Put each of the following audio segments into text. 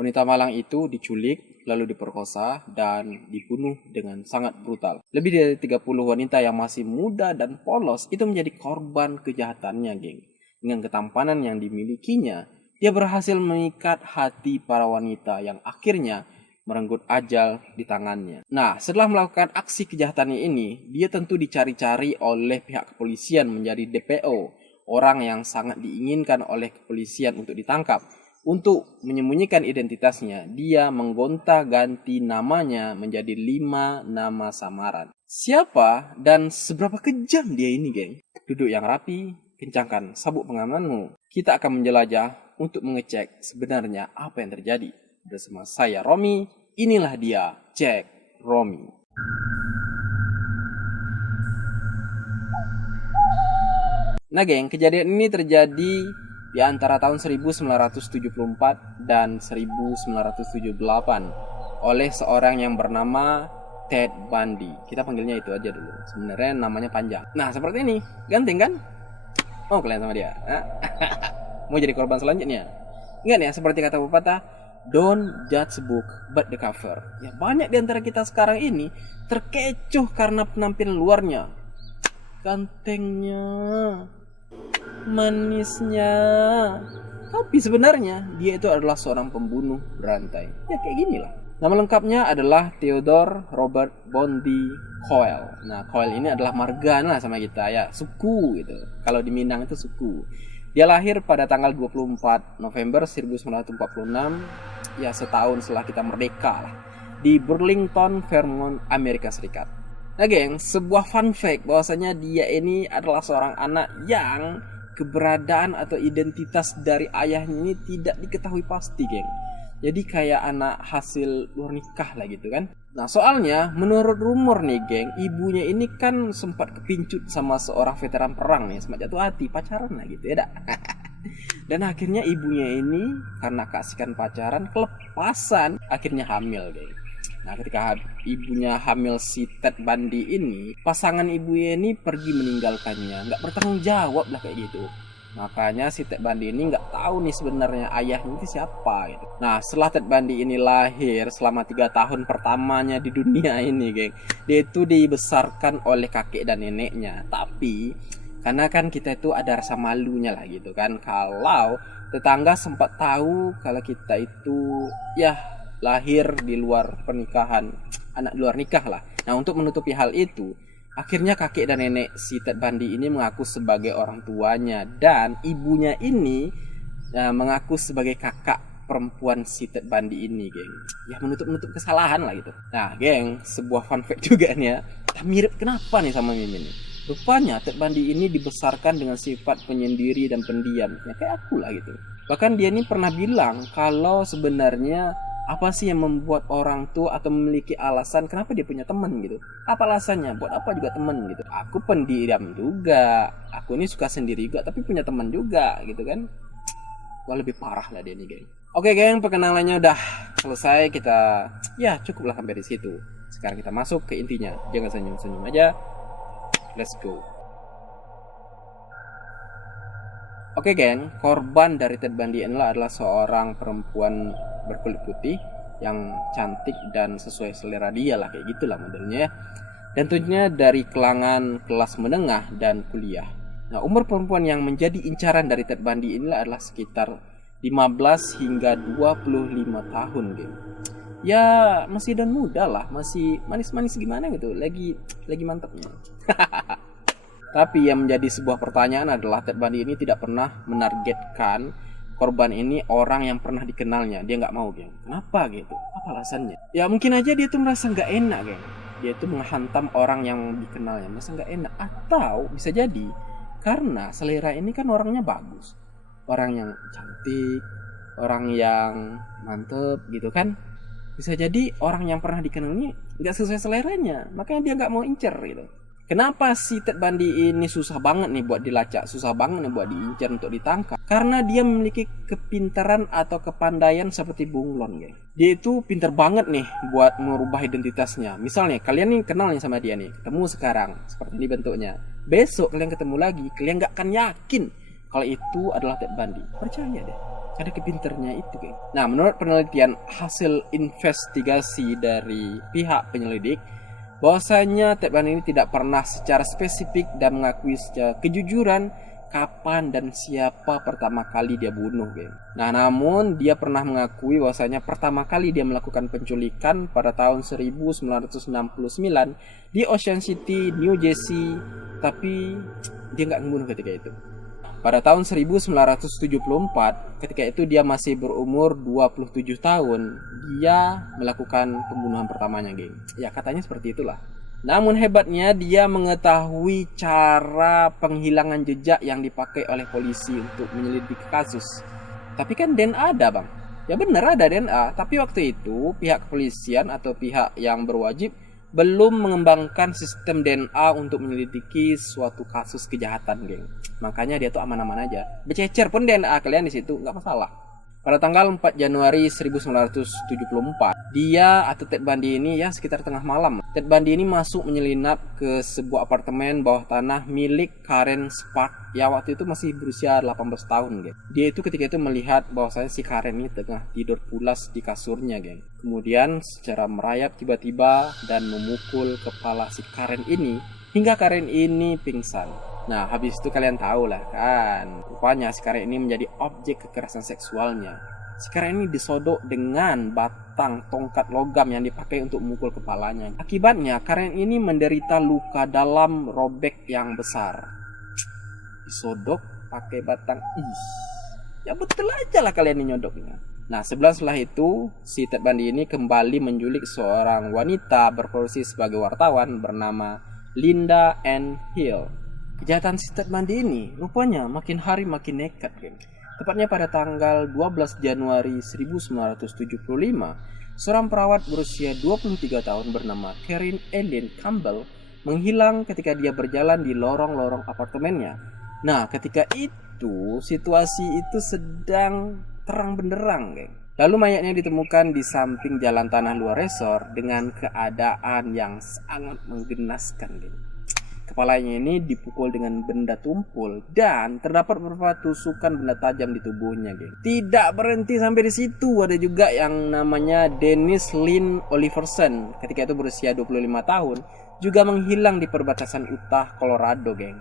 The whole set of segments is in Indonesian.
Wanita Malang itu diculik, lalu diperkosa, dan dibunuh dengan sangat brutal. Lebih dari 30 wanita yang masih muda dan polos itu menjadi korban kejahatannya, geng. Dengan ketampanan yang dimilikinya, dia berhasil mengikat hati para wanita yang akhirnya merenggut ajal di tangannya. Nah, setelah melakukan aksi kejahatannya ini, dia tentu dicari-cari oleh pihak kepolisian menjadi DPO, orang yang sangat diinginkan oleh kepolisian untuk ditangkap. Untuk menyembunyikan identitasnya, dia menggonta-ganti namanya menjadi 5 nama samaran. Siapa dan seberapa kejam dia ini, geng? Duduk yang rapi, kencangkan sabuk pengamanmu. Kita akan menjelajah untuk mengecek sebenarnya apa yang terjadi. Bersama saya, Romi, inilah dia, Cek Romi. Nah, geng, kejadian ini terjadi di antara tahun 1974 dan 1978 oleh seorang yang bernama Ted Bundy. Kita panggilnya itu aja dulu. Sebenarnya namanya panjang. Nah, seperti ini. Ganteng kan? Mau kalian sama dia? Mau jadi korban selanjutnya? Enggak nih, seperti kata pepatah, don't judge a book but the cover. Ya, banyak di antara kita sekarang ini terkecoh karena penampilan luarnya. Gantengnya, manisnya, tapi sebenarnya dia itu adalah seorang pembunuh berantai. Ya kayak gini lah. Nama lengkapnya adalah Theodore Robert Bundy Coyle. Nah, Coyle ini adalah marga lah sama kita ya, suku gitu. Kalau di Minang itu suku. Dia lahir pada tanggal 24 November 1946, ya setahun setelah kita merdeka lah, di Burlington, Vermont, Amerika Serikat. Nah, geng, sebuah fun fact bahwasanya dia ini adalah seorang anak yang keberadaan atau identitas dari ayahnya ini tidak diketahui pasti, geng. Jadi kayak anak hasil luar nikah lah gitu kan. Nah, soalnya menurut rumor nih, geng, ibunya ini kan sempat kepincut sama seorang veteran perang nih, sempat jatuh hati, pacaran lah gitu ya dak. Dan akhirnya ibunya ini karena kasihkan pacaran kelepasan, akhirnya hamil, geng. Nah, ketika ibunya hamil si Ted Bundy ini, pasangan ibunya ini pergi meninggalkannya, nggak bertanggung jawab lah kayak gitu. Makanya si Ted Bundy ini nggak tahu nih sebenarnya ayahnya itu siapa gitu. Nah, setelah Ted Bundy ini lahir, selama 3 tahun pertamanya di dunia ini, geng, dia itu dibesarkan oleh kakek dan neneknya. Tapi karena kan kita itu ada rasa malunya lah gitu kan, kalau tetangga sempat tahu kalau kita itu ya lahir di luar pernikahan, anak luar nikah lah. Nah, untuk menutupi hal itu, akhirnya kakek dan nenek si Ted Bundy ini mengaku sebagai orang tuanya, dan ibunya ini mengaku sebagai kakak perempuan si Ted Bundy ini, geng. Ya, menutup kesalahan lah gitu. Nah, geng, sebuah fun fact juga nih ya. Mirip kenapa nih sama Mimin nih? Rupanya Ted Bundy ini dibesarkan dengan sifat penyendiri dan pendiam. Ya kayak aku lah gitu. Bahkan dia ini pernah bilang kalau sebenarnya apa sih yang membuat orang tua atau memiliki alasan kenapa dia punya teman gitu? Apa alasannya? Buat apa juga teman gitu? Aku pendiam juga. Aku ini suka sendiri juga, tapi punya teman juga gitu kan? Wah, lebih parah lah dia nih, geng. Oke, geng, perkenalannya udah selesai. Kita ya cukuplah sampai di situ. Sekarang kita masuk ke intinya. Jangan senyum-senyum aja. Let's go. Oke, geng, korban dari Ted Bundy adalah seorang perempuan berkulit putih yang cantik dan sesuai selera dia lah, kayak gitulah modelnya ya. Dan tentunya dari kalangan kelas menengah dan kuliah. Nah, umur perempuan yang menjadi incaran dari Ted Bundy adalah sekitar 15 hingga 25 tahun, geng. Ya masih dan muda lah, masih manis-manis gimana gitu, lagi mantapnya. Tapi yang menjadi sebuah pertanyaan adalah Ted Bundy ini tidak pernah menargetkan korban ini orang yang pernah dikenalnya. Dia nggak mau, geng. Kenapa gitu? Apa alasannya? Ya mungkin aja dia tuh merasa nggak enak, geng. Dia tuh menghantam orang yang dikenalnya, merasa nggak enak. Atau bisa jadi karena selera ini kan orangnya bagus, orang yang cantik, orang yang mantep gitu kan. Bisa jadi orang yang pernah dikenalnya nggak sesuai seleranya, makanya dia nggak mau incer gitu. Kenapa si Ted Bundy ini susah banget nih buat dilacak, susah banget nih buat diincar untuk ditangkap? Karena dia memiliki kepintaran atau kepandaian seperti bunglon, geng. Dia itu pintar banget nih buat merubah identitasnya. Misalnya kalian nih kenal nih sama dia nih, ketemu sekarang seperti ini bentuknya. Besok kalian ketemu lagi, kalian nggak akan yakin kalau itu adalah Ted Bundy. Percaya deh. Ada kepinternya itu, geng. Nah, menurut penelitian hasil investigasi dari pihak penyelidik, bahwasanya Ted Bundy ini tidak pernah secara spesifik dan mengakui secara kejujuran kapan dan siapa pertama kali dia bunuh, geng. Nah, namun dia pernah mengakui bahwasanya pertama kali dia melakukan penculikan pada tahun 1969 di Ocean City, New Jersey, tapi dia nggak membunuh ketika itu. Pada tahun 1974, ketika itu dia masih berumur 27 tahun, dia melakukan pembunuhan pertamanya, geng. Ya, katanya seperti itulah. Namun hebatnya dia mengetahui cara penghilangan jejak yang dipakai oleh polisi untuk menyelidiki kasus. Tapi kan DNA ada, bang. Ya benar ada DNA, tapi waktu itu pihak kepolisian atau pihak yang berwajib belum mengembangkan sistem DNA untuk menyelidiki suatu kasus kejahatan, geng. Makanya dia tuh aman-aman aja. Bececer pun DNA kalian di situ nggak masalah. Pada tanggal 4 Januari 1974, dia atau Ted Bundy ini ya sekitar tengah malam. Ted Bundy ini masuk menyelinap ke sebuah apartemen bawah tanah milik Karen Spark yang waktu itu masih berusia 18 tahun, geng. Dia itu ketika itu melihat bahwasanya si Karen ini tengah tidur pulas di kasurnya, geng. Kemudian secara merayap tiba-tiba dan memukul kepala si Karen ini hingga Karen ini pingsan. Nah, habis itu kalian tahu lah kan, rupanya si Karen ini menjadi objek kekerasan seksualnya. Si Karen ini disodok dengan batang tongkat logam yang dipakai untuk memukul kepalanya. Akibatnya Karen ini menderita luka dalam robek yang besar. Disodok pakai batang. Ya betul aja lah kalian ini nyodoknya. Nah, sebulan setelah itu, si Ted Bundy ini kembali menculik seorang wanita berprofesi sebagai wartawan bernama Linda Ann Hill. Kejahatan si Ted Bundy ini rupanya makin hari makin nekat, geng. Tepatnya pada tanggal 12 Januari 1975, seorang perawat berusia 23 tahun bernama Karen Eileen Campbell menghilang ketika dia berjalan di lorong-lorong apartemennya. Nah, ketika itu situasi itu sedang terang benderang, geng. Lalu mayatnya ditemukan di samping jalan tanah luar resort dengan keadaan yang sangat menggenaskan, geng. Kepalanya ini dipukul dengan benda tumpul dan terdapat beberapa tusukan benda tajam di tubuhnya, geng. Tidak berhenti sampai di situ, ada juga yang namanya Dennis Lynn Oliverson, ketika itu berusia 25 tahun, juga menghilang di perbatasan Utah, Colorado, geng.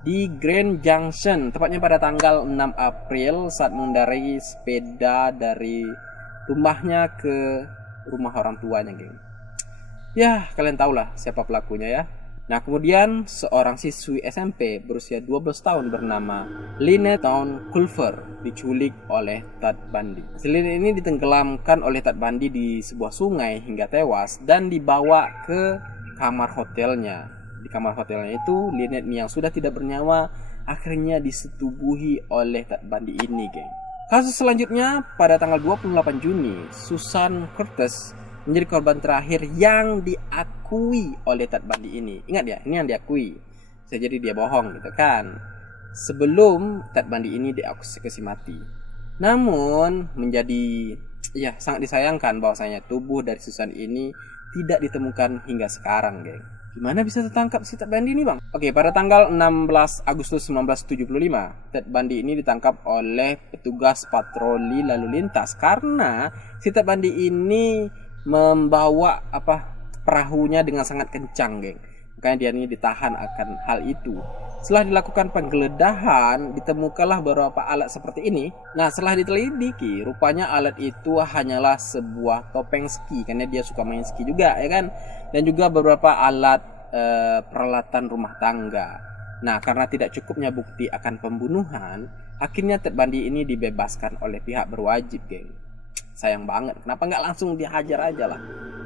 Di Grand Junction, tepatnya pada tanggal 6 April saat mengendarai sepeda dari rumahnya ke rumah orang tuanya, geng. Ya, kalian tahulah siapa pelakunya ya. Nah, kemudian seorang siswi SMP berusia 12 tahun bernama Lynette Dawn Culver diculik oleh Ted Bundy. Lynette ini ditenggelamkan oleh Ted Bundy di sebuah sungai hingga tewas dan dibawa ke kamar hotelnya. Di kamar hotelnya itu, Lynette yang sudah tidak bernyawa akhirnya disetubuhi oleh Ted Bundy ini, geng. Kasus selanjutnya pada tanggal 28 Juni, Susan Curtis menjadi korban terakhir yang diakui oleh Ted Bundy ini. Ingat ya, ini yang diakui. Bisa jadi dia bohong gitu kan. Sebelum Ted Bundy ini dieksekusi mati. Namun menjadi sangat disayangkan bahwasanya tubuh dari Susan ini tidak ditemukan hingga sekarang, geng. Gimana bisa tertangkap si Ted Bundy ini, bang? Oke, pada tanggal 16 Agustus 1975, Ted Bundy ini ditangkap oleh petugas patroli lalu lintas karena si Ted Bundy ini membawa perahunya dengan sangat kencang, geng. Makanya dia ini ditahan akan hal itu. Setelah dilakukan penggeledahan, ditemukanlah beberapa alat seperti ini. Nah, setelah ditelidiki, rupanya alat itu hanyalah sebuah topeng ski, karena dia suka main ski juga, ya kan? Dan juga beberapa alat peralatan rumah tangga. Nah, karena tidak cukupnya bukti akan pembunuhan, akhirnya Ted Bundy ini dibebaskan oleh pihak berwajib, geng. Sayang banget, kenapa nggak langsung dihajar aja lah.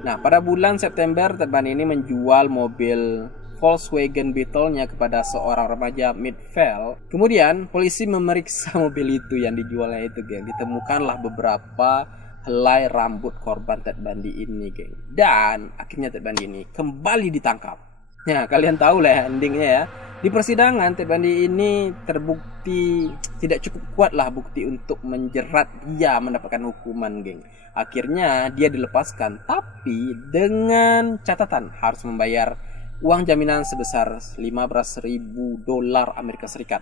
Nah, pada bulan September, Ted Bundy ini menjual mobil Volkswagen Beetle-nya kepada seorang remaja Midvale. Kemudian polisi memeriksa mobil itu yang dijualnya itu, geng. Ditemukanlah beberapa helai rambut korban Ted Bundy ini, geng. Dan akhirnya Ted Bundy ini kembali ditangkap. Nah, kalian tahu lah endingnya ya. Di persidangan, Ted Bundy ini terbukti tidak cukup kuat lah bukti untuk menjerat dia mendapatkan hukuman, geng. Akhirnya dia dilepaskan, tapi dengan catatan harus membayar uang jaminan sebesar $15,000 Amerika Serikat.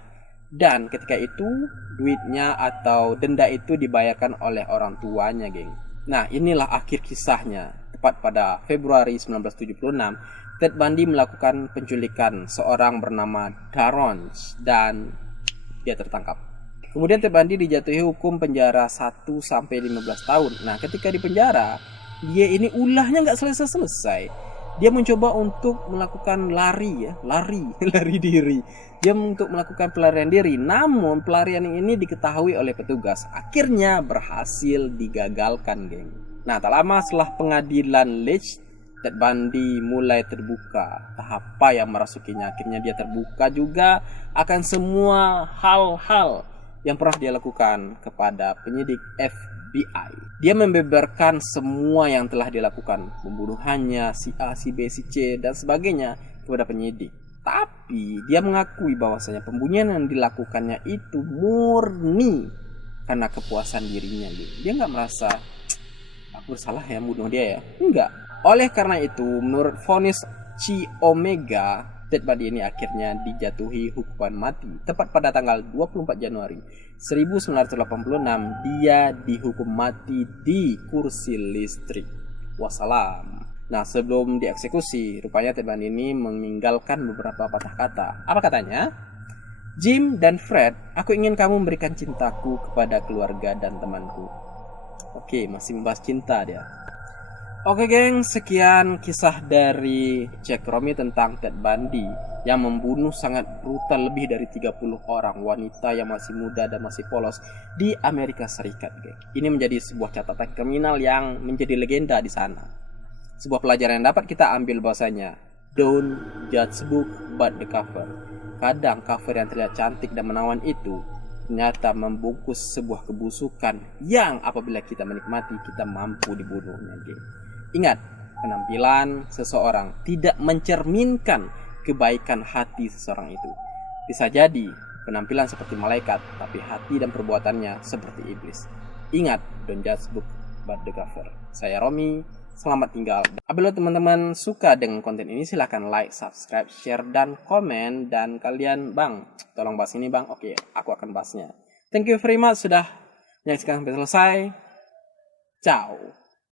Dan ketika itu duitnya atau denda itu dibayarkan oleh orang tuanya, geng. Nah, inilah akhir kisahnya. Tepat pada Februari 1976, Ted Bundy melakukan penculikan seorang bernama Darron dan dia tertangkap. Kemudian Ted Bundy dijatuhi hukum penjara 1 sampai 15 tahun. Nah, ketika di penjara, dia ini ulahnya nggak selesai-selesai. Dia mencoba untuk melakukan lari diri. Dia untuk melakukan pelarian diri. Namun pelarian ini diketahui oleh petugas. Akhirnya berhasil digagalkan, geng. Nah, tak lama setelah pengadilan Leach, Ted Bundy mulai terbuka. Apa yang merasukinya, akhirnya dia terbuka juga akan semua hal-hal yang pernah dia lakukan kepada penyidik FBI. Dia membeberkan semua yang telah dilakukan, pembunuhannya, si A, si B, si C, dan sebagainya kepada penyidik. Tapi dia mengakui bahwasanya pembunuhan yang dilakukannya itu murni karena kepuasan dirinya. Dia nggak merasa aku bersalah ya bunuh dia ya. Enggak. Oleh karena itu, menurut vonis Chi Omega, Ted Bundy ini akhirnya dijatuhi hukuman mati. Tepat pada tanggal 24 Januari 1986, dia dihukum mati di kursi listrik. Wassalam. Nah, sebelum dieksekusi, rupanya Ted Bundy ini meninggalkan beberapa patah kata. Apa katanya? Jim dan Fred, aku ingin kamu memberikan cintaku kepada keluarga dan temanku. Oke, masih membahas cinta dia. Oke geng, sekian kisah dari Jack Romy tentang Ted Bundy yang membunuh sangat brutal lebih dari 30 orang wanita yang masih muda dan masih polos di Amerika Serikat, geng. Ini menjadi sebuah catatan kriminal yang menjadi legenda di sana. Sebuah pelajaran yang dapat kita ambil bahwasanya don't judge book but the cover. Kadang cover yang terlihat cantik dan menawan itu ternyata membungkus sebuah kebusukan yang apabila kita menikmati kita mampu dibunuhnya, geng. Ingat, penampilan seseorang tidak mencerminkan kebaikan hati seseorang itu. Bisa jadi penampilan seperti malaikat, tapi hati dan perbuatannya seperti iblis. Ingat, don't judge book but the cover. Saya Romi, selamat tinggal. Apabila teman-teman suka dengan konten ini, silahkan like, subscribe, share, dan komen. Dan kalian, bang, tolong bahas ini bang. Oke, aku akan bahasnya. Thank you very much sudah menyaksikan sampai selesai. Ciao.